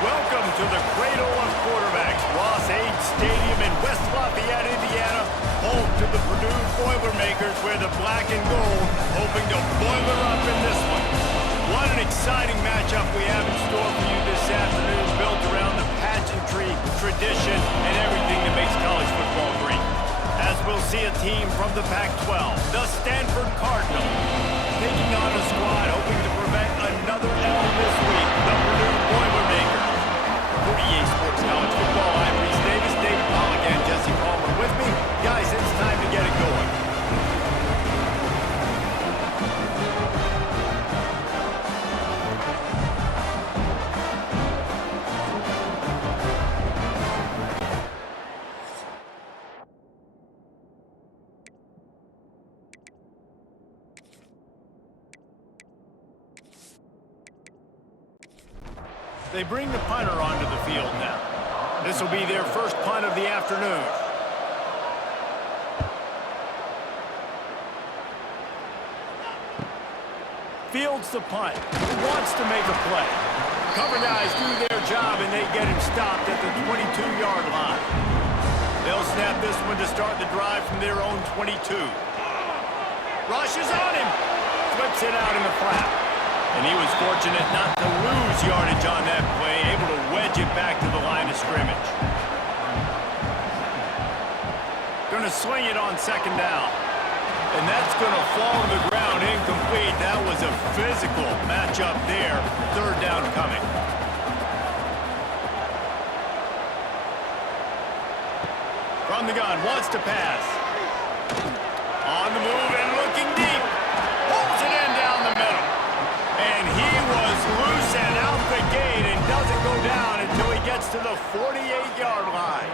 Welcome to the cradle of quarterbacks, Ross Age Stadium in West Lafayette, Indiana, home to the Purdue Boilermakers, where the black and gold hoping to boiler up in this one. What an exciting matchup we have in store for you this afternoon, built around the pageantry, tradition, and everything that makes college football great. As we'll see a team from the Pac-12, the Stanford Cardinals, taking on a squad hoping to prevent another L this week, the Purdue Boilermakers. For EA Sports College Football, I'm Reese Davis, David Pollock, and Jesse Palmer with me. Guys, it's time to get it going. They bring the punter onto the field now. This will be their first punt of the afternoon. Fields the punt. He wants to make a play. Cover guys do their job, and they get him stopped at the 22-yard line. They'll snap this one to start the drive from their own 22. Rushes on him. Flips it out in the flat. And he was fortunate not to lose yardage on that play, able to wedge it back to the line of scrimmage. Going to sling it on second down. And that's going to fall to the ground incomplete. That was a physical matchup there. Third down coming. From the gun, wants to pass. On the move and looking deep. Holds it in down the middle. And he was loose and out the gate and doesn't go down until he gets to the 48-yard line.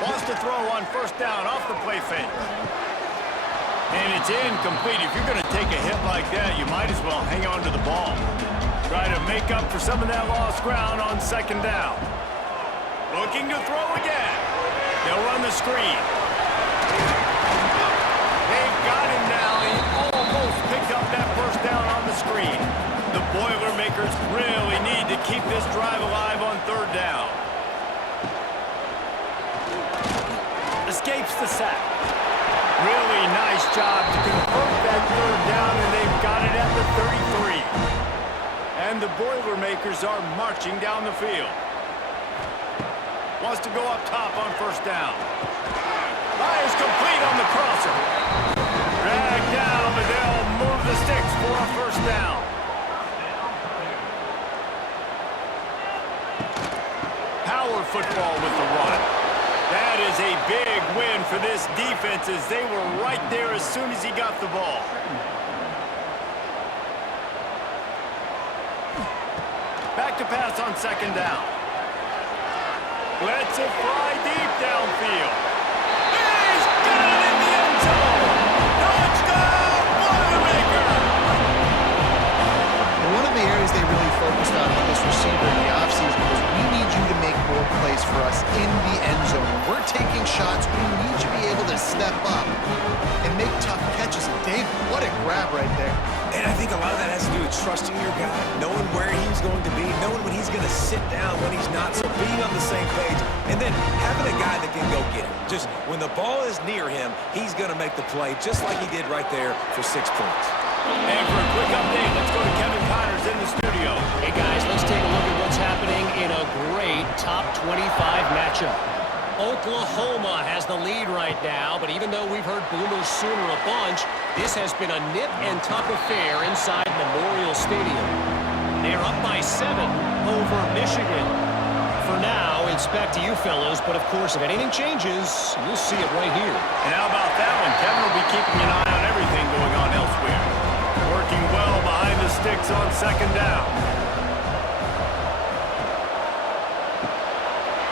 Wants to throw on first down off the play fake. And it's incomplete. If you're going to take a hit like that, you might as well hang on to the ball. Try to make up for some of that lost ground on second down. Looking to throw again. They'll run the screen. Got him now. He almost picked up that first down on the screen. The Boilermakers really need to keep this drive alive on third down. Escapes the sack. Really nice job to convert that third down, and they've got it at the 33. And the Boilermakers are marching down the field. Wants to go up top on first down. Fires complete on the crosser. Drag down, but they'll move the sticks for a first down. Power football with the run. That is a big win for this defense, as they were right there as soon as he got the ball. Back to pass on second down. Lets it fly deep downfield. He's got it in the end zone. Touchdown, Boilermakers! One of the areas they really focused on with this receiver in the offseason was, we need you to make more plays for us in the end zone. When we're taking shots, we need you to be able to step up and make tough catches. And David, what a grab right there. And I think a lot of that has to do with trusting your guy, knowing where he's going to be, knowing when he's going to sit down, when he's not, so being on the same page, and then having a guy that can go get him. Just when the ball is near him, he's going to make the play, just like he did right there for 6 points. And for a quick update, let's go to Kevin Connors in the studio. Hey guys, let's take a look at what's happening in a great top 25 matchup. Oklahoma has the lead right now, but even though we've heard Boomer Sooner a bunch, this has been a nip and tuck affair inside Memorial Stadium. They're up by 7 over Michigan. For now, it's back to you fellows, but of course, if anything changes, you'll see it right here. And how about that one? Kevin will be keeping an eye on everything going on elsewhere. Working well behind the sticks on second down.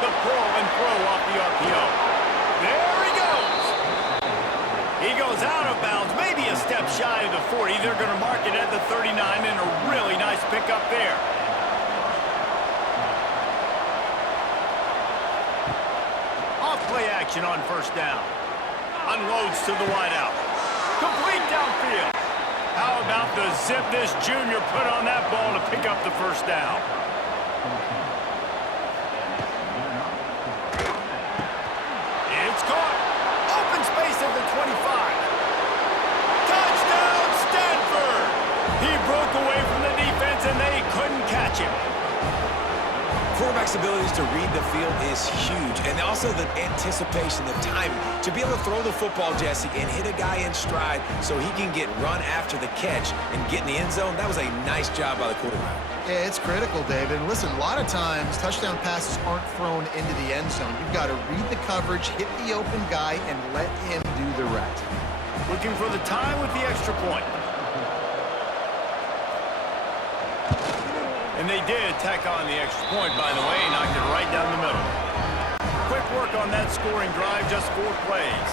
The pull and throw off the RPO. There he goes. He goes out of bounds, maybe a step shy of the 40. They're going to mark it at the 39, and a really nice pickup there. Off play action on first down. Unloads to the wideout. Complete downfield. How about the zip this junior put on that ball to pick up the first down? It's caught. Open space at the 25. Touchdown, Stanford! He broke away from the defense, and they couldn't catch him. Quarterback's abilities to read the field is huge, and also the anticipation, the timing. To be able to throw the football, Jesse, and hit a guy in stride so he can get run after the catch and get in the end zone, that was a nice job by the quarterback. Yeah, it's critical, David. And listen, a lot of times, touchdown passes aren't thrown into the end zone. You've got to read the coverage, hit the open guy, and let him do the rest. Looking for the time with the extra point. And they did tack on the extra point, by the way, knocked it right down the middle. Quick work on that scoring drive, just 4 plays.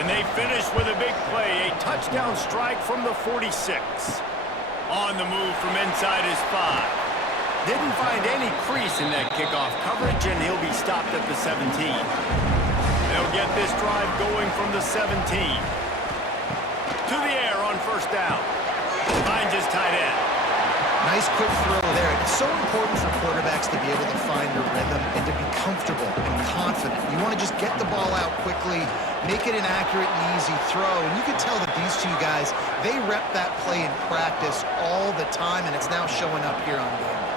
And they finished with a big play, a touchdown strike from the 46. On the move from inside his 5. Didn't find any crease in that kickoff coverage, and he'll be stopped at the 17. They'll get this drive going from the 17. To the air on first down. Finds his tight end. Nice quick throw there. It's so important for quarterbacks to be able to find a rhythm and to be comfortable and confident. You want to just get the ball out quickly, make it an accurate and easy throw. And you can tell that these two guys, they rep that play in practice all the time, and it's now showing up here on game day.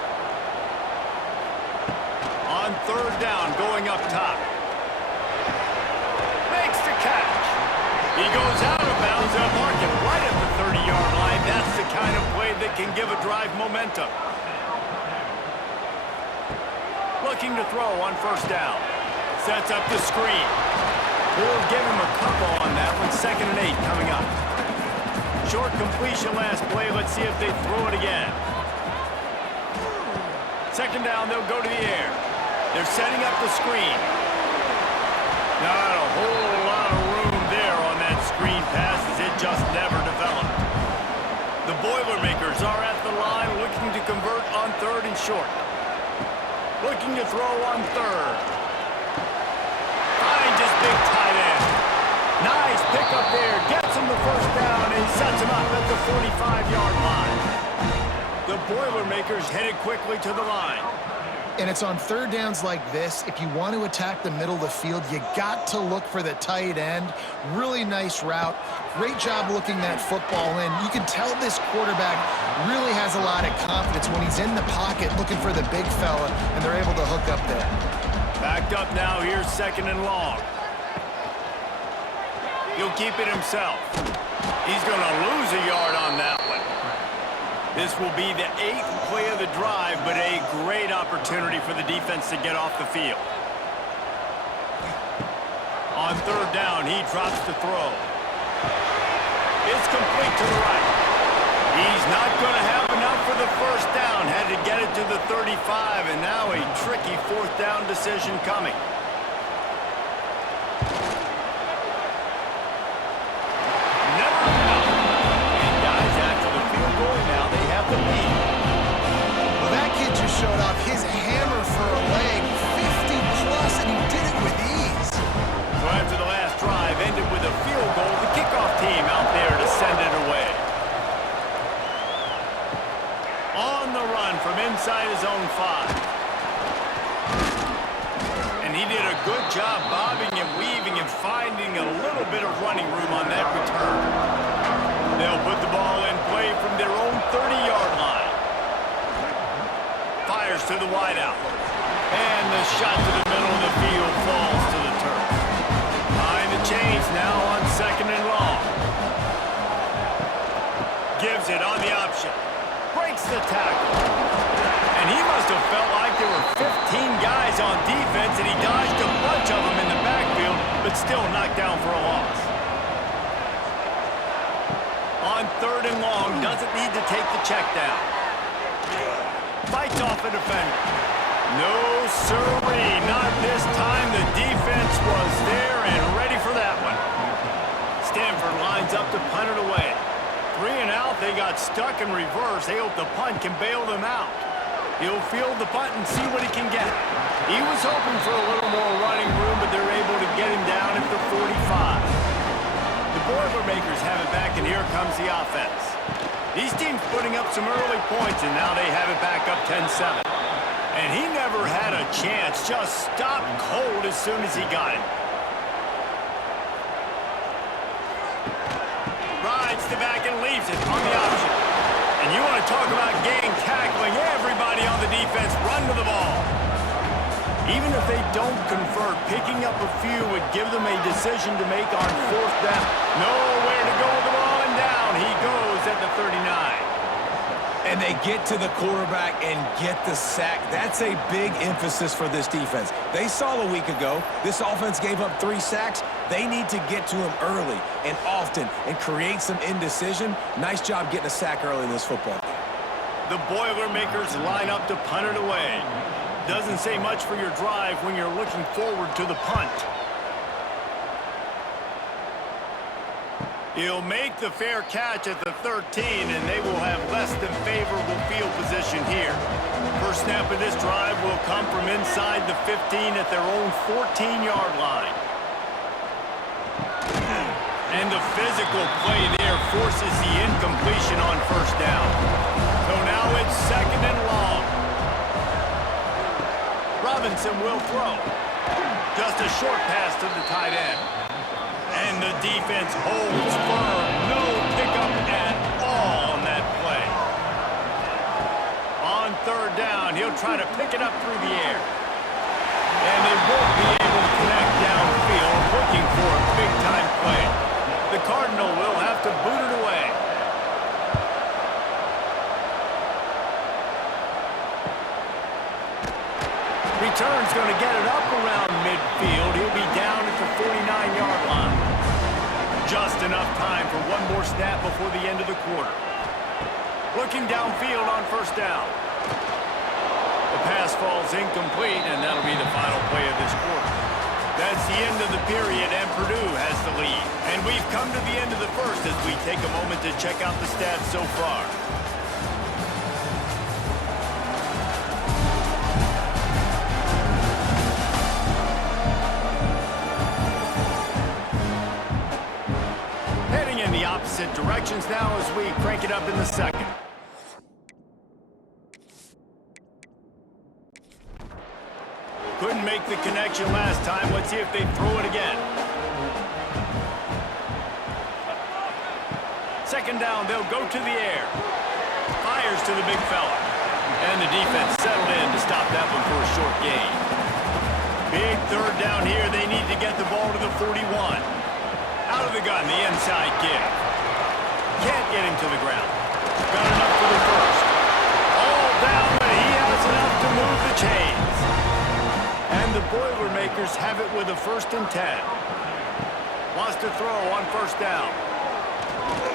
On third down, going up top. Makes the catch. He goes out of bounds and mark him right at the 30-yard line. That's the kind of play that can give a drive momentum. Looking to throw on first down. Sets up the screen. We'll give him a couple on that one. 2nd and 8 coming up. Short completion last play. Let's see if they throw it again. 2nd down, they'll go to the air. They're setting up the screen. Not a whole lot of room there on that screen pass as it just never developed. The Boilermakers are at the line looking to convert on 3rd and short. Looking to throw on 3rd. Finds his big tight end. Nice pickup there. Gets him the first down and sets him up at the 45-yard line. The Boilermakers headed quickly to the line. And it's on third downs like this. If you want to attack the middle of the field, you got to look for the tight end. Really nice route. Great job looking that football in. You can tell this quarterback really has a lot of confidence when he's in the pocket looking for the big fella, and they're able to hook up there. Backed up now. Here's 2nd and long. He'll keep it himself. He's going to lose a yard on that one. This will be the 8th play of the drive, but a great opportunity for the defense to get off the field. On 3rd down, he drops the throw. It's complete to the right. He's not going to have enough for the first down. Had to get it to the 35, and now a tricky 4th down decision coming. Showed off his hammer for a leg, 50-plus, and he did it with ease. So after the last drive ended with a field goal, the kickoff team out there to send it away. On the run from inside his own 5. And he did a good job bobbing and weaving and finding a little bit of running room on that return. They'll put the ball in play from their own 30-yard line. Fires to the wideout. And the shot to the middle of the field falls to the turf. Behind the chains now on 2nd and long. Gives it on the option. Breaks the tackle. And he must have felt like there were 15 guys on defense, and he dodged a bunch of them in the backfield, but still knocked down for a loss. On 3rd and long, doesn't need to take the check down. Fights off a defender. No, sirree, not this time. The defense was there and ready for that one. Stanford lines up to punt it away. 3 and out, they got stuck in reverse. They hope the punt can bail them out. He'll field the punt and see what he can get. He was hoping for a little more running room, but they're able to get him down at the 45. The Boilermakers have it back, and here comes the offense. These teams putting up some early points, and now they have it back up 10-7. And he never had a chance, just stopped cold as soon as he got it. Rides the back and leaves it on the option. And you want to talk about gang tackling, everybody on the defense run to the ball. Even if they don't convert, picking up a few would give them a decision to make on fourth down. Nowhere to go with the ball, and down he goes at the 39. And they get to the quarterback and get the sack. That's a big emphasis for this defense. They saw a week ago, this offense gave up 3 sacks. They need to get to him early and often and create some indecision. Nice job getting a sack early in this football game. The Boilermakers line up to punt it away. Doesn't say much for your drive when you're looking forward to the punt. He'll make the fair catch at the 13, and they will have less than favorable field position here. First snap of this drive will come from inside the 15 at their own 14-yard line. And the physical play there forces the incompletion on first down. So now it's second and long. Robinson will throw. Just a short pass to the tight end. And the defense holds firm. No pickup at all on that play. On third down, he'll try to pick it up through the air. And they won't be able to connect downfield, looking for a big-time play. The Cardinal will have to boot it away. Return's going to get it up around midfield. He'll be down at the 49-yard line. Just enough time for one more snap before the end of the quarter. Looking downfield on first down. The pass falls incomplete, and that'll be the final play of this quarter. That's the end of the period, and Purdue has the lead. And we've come to the end of the first as we take a moment to check out the stats so far. Heading in the opposite directions now as we crank it up in the second. Couldn't make the connection last time. Let's see if they throw it again. Second down, they'll go to the air. Fires to the big fella. And the defense settled in to stop that one for a short gain. Big third down here. They need to get the ball to the 41. Out of the gun, the inside give. Can't get him to the ground. Got enough for the first. All down, but he has enough to move the chains. And the Boilermakers have it with a 1st and 10. Wants to throw on first down.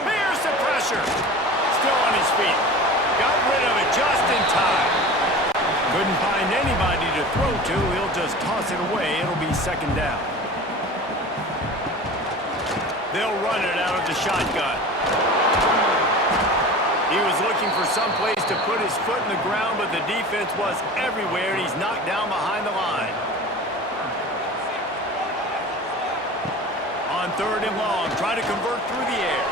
Here's the pressure. Still on his feet. Got rid of it just in time. Couldn't find anybody to throw to. He'll just toss it away. It'll be second down. They'll run it out of the shotgun. He was looking for some place to put his foot in the ground, but the defense was everywhere, and he's knocked down behind the line. On third and long, try to convert through the air.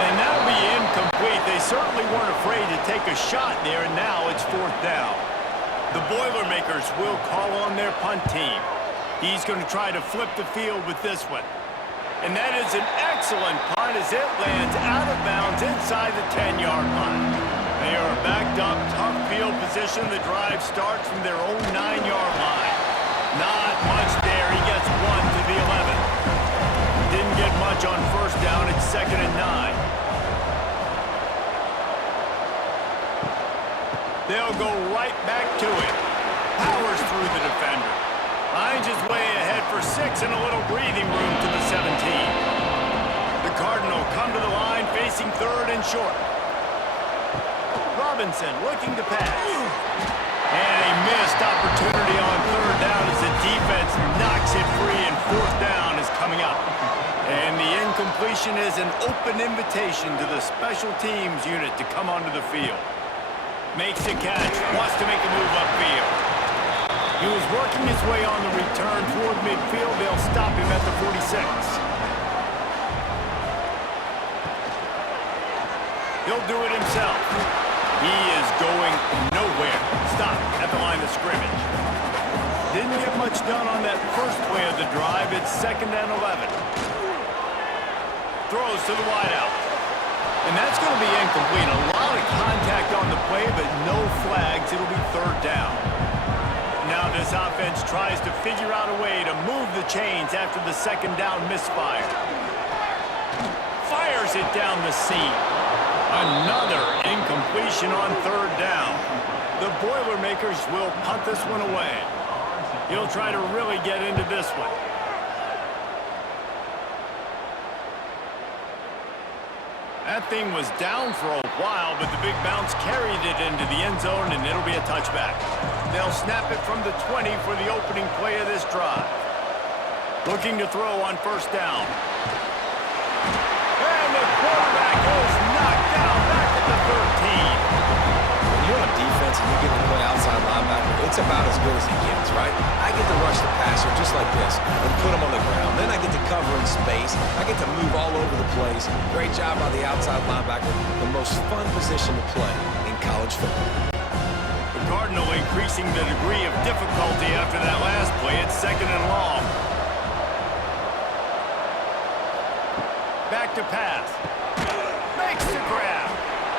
And that'll be incomplete. They certainly weren't afraid to take a shot there, and now it's fourth down. The Boilermakers will call on their punt team. He's going to try to flip the field with this one. And that is an excellent punt as it lands out of bounds inside the 10-yard line. They are backed up, tough field position. The drive starts from their own 9-yard line. Not much there. He gets 1 to the 11. Didn't get much on first down. It's 2nd and 9. They'll go right back to it. Powers through the defender. Finds his way ahead for 6 and a little breathing room to the 17. The Cardinal come to the line facing third and short. Robinson looking to pass. And a missed opportunity on third down as the defense knocks it free, and fourth down is coming up. And the incompletion is an open invitation to the special teams unit to come onto the field. Makes the catch, wants to make a move upfield. He was working his way on the return toward midfield. They'll stop him at the 46. He'll do it himself. He is going nowhere. Stop at the line of scrimmage. Didn't get much done on that first play of the drive. It's 2nd and 11. Throws to the wideout. And that's going to be incomplete. A lot of contact on the play, but no flags. It'll be 3rd down. Now this offense tries to figure out a way to move the chains after the 2nd down misfire. Fires it down the seam. Another incompletion on 3rd down. The Boilermakers will punt this one away. He'll try to really get into this one. That thing was down for a while, but the big bounce carried it into the end zone, and it'll be a touchback. They'll snap it from the 20 for the opening play of this drive. Looking to throw on 1st down. And the quarterback goes knocked down back at the 13. When you're on defense and you get to play outside linebacker, it's about as good as it gets, right? I get to rush the passer just like this and put him on the ground. Then I get to cover in space. I get to move all over the place. Great job by the outside linebacker. The most fun position to play in college football. The Cardinal increasing the degree of difficulty after that last play. It's 2nd and long. Back to pass. Makes the grab.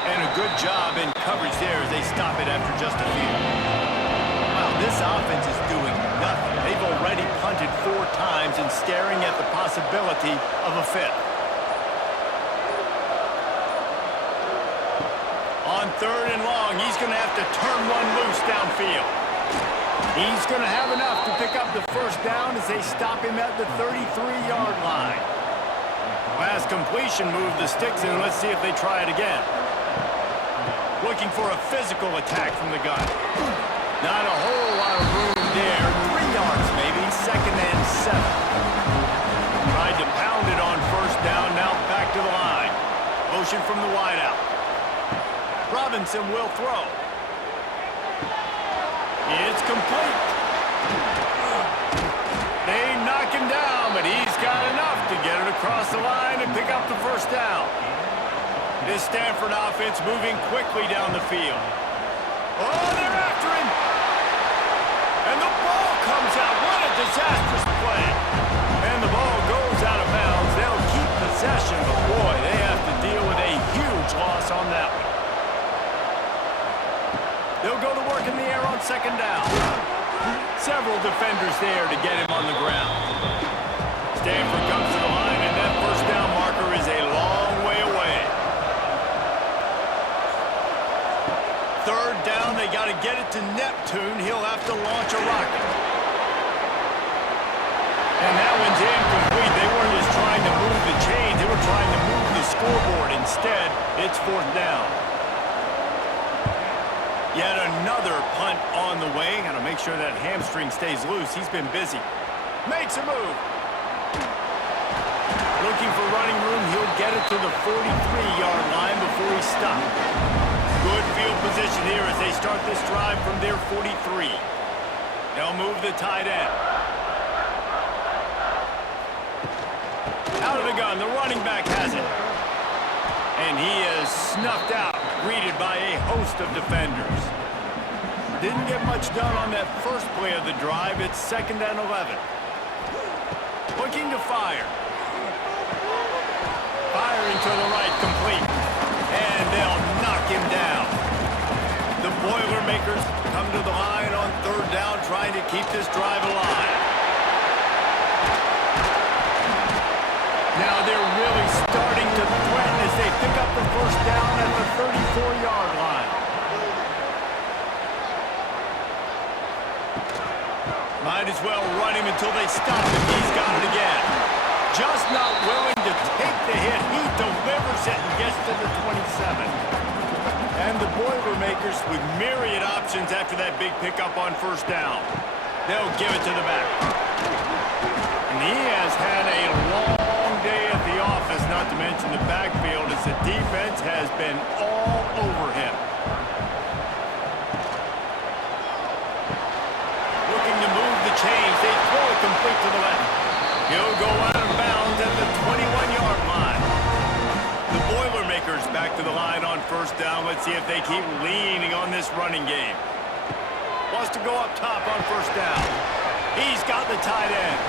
And a good job in coverage there as they stop it after just a few. Wow, this offense is doing nothing. They've already punted 4 times and staring at the possibility of a 5th. On 3rd and long, he's going to have to turn one loose downfield. He's going to have enough to pick up the 1st down as they stop him at the 33-yard line. Last completion moved the sticks in. Let's see if they try it again. Looking for a physical attack from the gun. Not a whole lot of room there. 3 yards maybe. 2nd and 7. Tried to pound it on 1st down. Now back to the line. Motion from the wideout. Robinson will throw. It's complete. They knock him down, but he's got enough to get it across the line and pick up the 1st down. This Stanford offense moving quickly down the field. Oh, they're after him. And the ball comes out. What a disastrous play. And the ball goes out of bounds. They'll keep possession, but boy, they have to deal with a huge loss on that one. They'll go to work in the air on 2nd down. Several defenders there to get him on the ground. Stanford comes to the line, and that 1st down marker is a long way away. 3rd down, they got to get it to Neptune. He'll have to launch a rocket. And that one's incomplete. They weren't just trying to move the chains. They were trying to move the scoreboard. Instead, it's 4th down. Yet another punt on the way. Got to make sure that hamstring stays loose. He's been busy. Makes a move. Looking for running room. He'll get it to the 43-yard line before he stops. Good field position here as they start this drive from their 43. They'll move the tight end. Out of the gun. The running back has it. And he is snuffed out, greeted by a host of defenders. Didn't get much done on that first play of the drive. It's 2nd and 11. Looking to fire. Firing to the right, complete. And they'll knock him down. The Boilermakers come to the line on 3rd down, trying to keep this drive alive. Now they're really starting to threaten as they pick up the 1st down at the 34-yard line. Might as well run him until they stop him. He's got it again. Just not willing to take the hit. He delivers it and gets to the 27. And the Boilermakers with myriad options after that big pickup on 1st down. They'll give it to the back. And he has had a long day at the office, not to mention the backfield, as the defense has been all over him. Looking back to the line on first down. Let's see if they keep leaning on this running game. Wants to go up top on first down. He's got the tight end.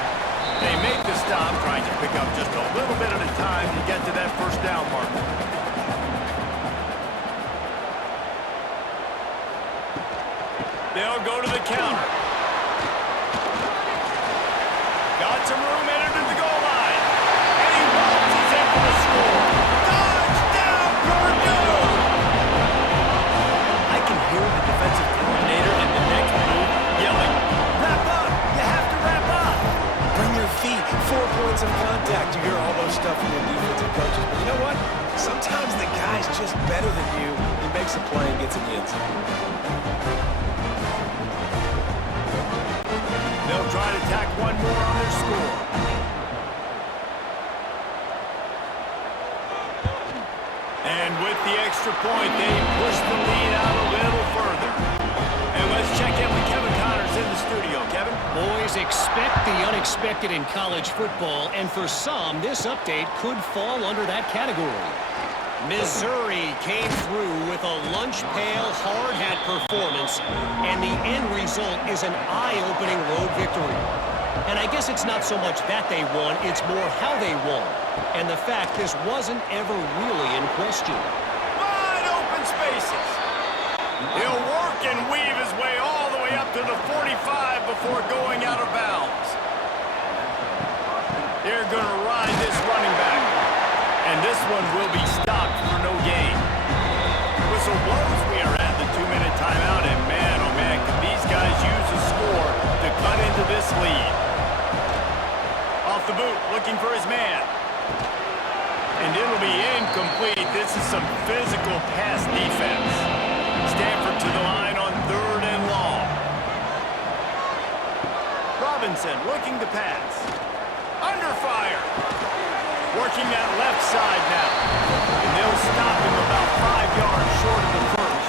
They make the stop, trying to pick up just a little bit at a time to get to that first down marker. They'll go to the counter. Got some room, entered at the goal line. And he launches in for the score. Touchdown, Purdue! I can hear the defensive coordinator in the next move yelling, "Wrap up! You have to wrap up! Bring your feet, 4 points of contact." You hear all those stuff from your defensive coaches. But you know what? Sometimes the guy's just better than you. He makes a play and gets in the end zone. They'll try to tack one more on their score. And with the extra point, they push the lead out a little further. And let's check in with Kevin Connors in the studio. Kevin? Boys, expect the unexpected in college football, and for some, this update could fall under that category. Missouri came through with a lunch pail hard hat performance, and the end result is an eye-opening road victory. And I guess it's not so much that they won, it's more how they won, and the fact this wasn't ever really in question. Wide open spaces. He'll work and weave his way all the way up to the 45 before going out of bounds. They're going to ride this running back. And this one will be stopped for no gain. Whistle blows. We are at the 2-minute timeout. And man, oh man, can these guys use a score to cut into this lead. Off the boot, looking for his man. And it'll be incomplete. This is some physical pass defense. Stanford to the line on 3rd and long. Robinson looking to pass. Under fire. Working that left side now. And they'll stop him about 5 yards short of the first.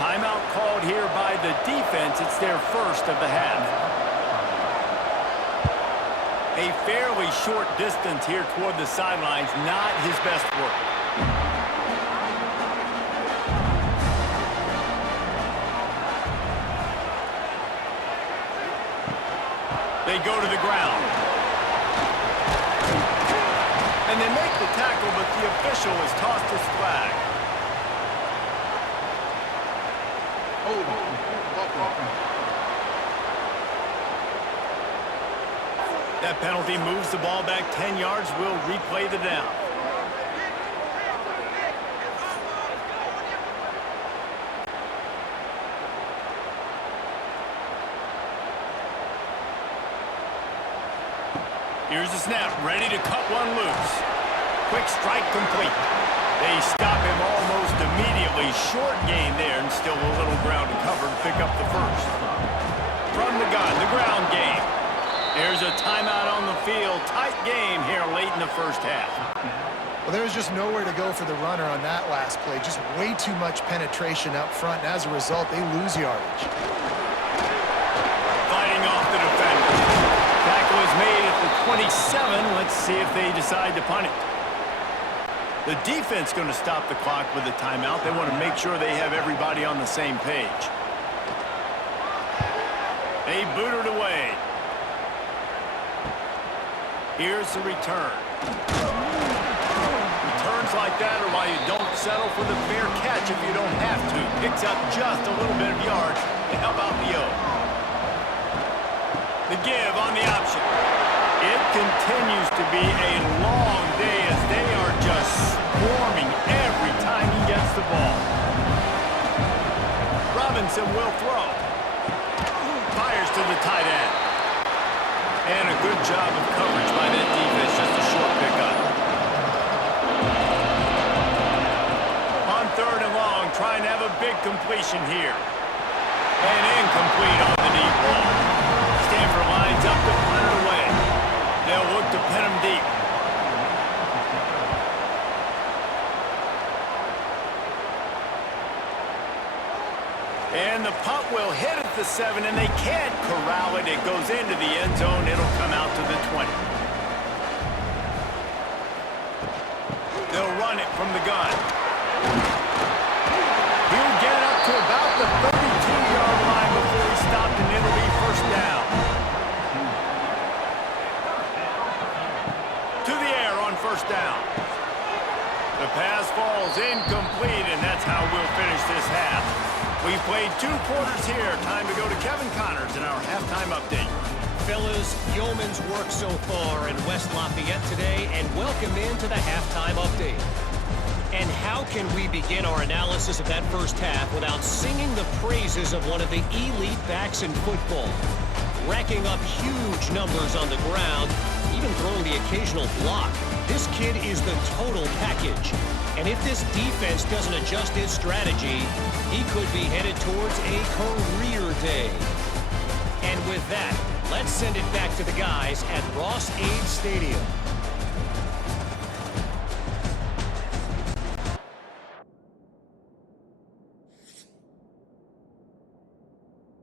Timeout called here by the defense. It's their first of the half. A fairly short distance here toward the sidelines. Not his best work. They go to the ground. And they make the tackle, but the official has tossed his flag. That penalty moves the ball back 10 yards. We'll replay the down. Here's the snap, ready to cut one loose. Quick strike complete. They stop him almost immediately. Short gain there, and still a little ground to cover to pick up the first. From the gun, the ground game. There's a timeout on the field. Tight game here late in the first half. Well, there was just nowhere to go for the runner on that last play. Just way too much penetration up front, and as a result, they lose yardage. Fighting off the defender. Tackle is made at the 27. Let's see if they decide to punt it. The defense going to stop the clock with a timeout. They want to make sure they have everybody on the same page. They boot it away. Here's the return. Returns like that are why you don't settle for the fair catch if you don't have to. Picks up just a little bit of yards to help out the O. The give on the option. It continues to be a long day as they are just swarming every time he gets the ball. Robinson will throw. Fires to the tight end. And a good job of coverage by that defense, just a short pickup. On 3rd and long, trying to have a big completion here. And incomplete on the deep ball. Stanford lines up to punt it away. They'll look to pin him deep. And the punt will hit at the 7, and they can't corral it. It goes into the end zone. It'll come out to the 20. They'll run it from the gun. He'll get up to about the 32-yard line before he stopped, and it'll be first down. To the air on first down. The pass falls incomplete, and that's how we'll finish this half. We've played 2 quarters here. Time to go to Kevin Connors in our halftime update. Fellas, yeoman's work so far in West Lafayette today, and welcome into the halftime update. And how can we begin our analysis of that first half without singing the praises of one of the elite backs in football? Racking up huge numbers on the ground, even throwing the occasional block. This kid is the total package. And if this defense doesn't adjust its strategy, he could be headed towards a career day. And with that, let's send it back to the guys at Ross-Ade Stadium.